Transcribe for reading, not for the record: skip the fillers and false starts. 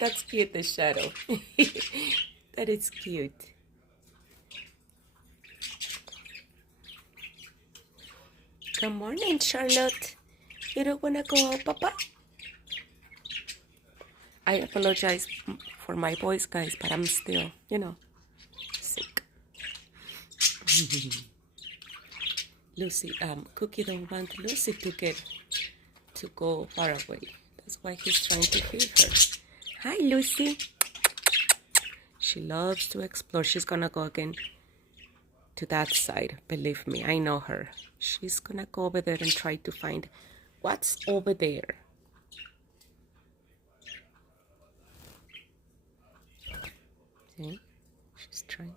That's cute, the shadow. That is cute. Good morning, Charlotte. You don't want to go out, Papa? I apologize for my voice, guys, but I'm still, sick. Lucy, Cookie don't want Lucy to go far away. That's why he's trying to feed her. Hi, Lucy. She loves to explore. She's gonna go again to that side. Believe me, I know her. She's gonna go over there and try to find what's over there. See? She's trying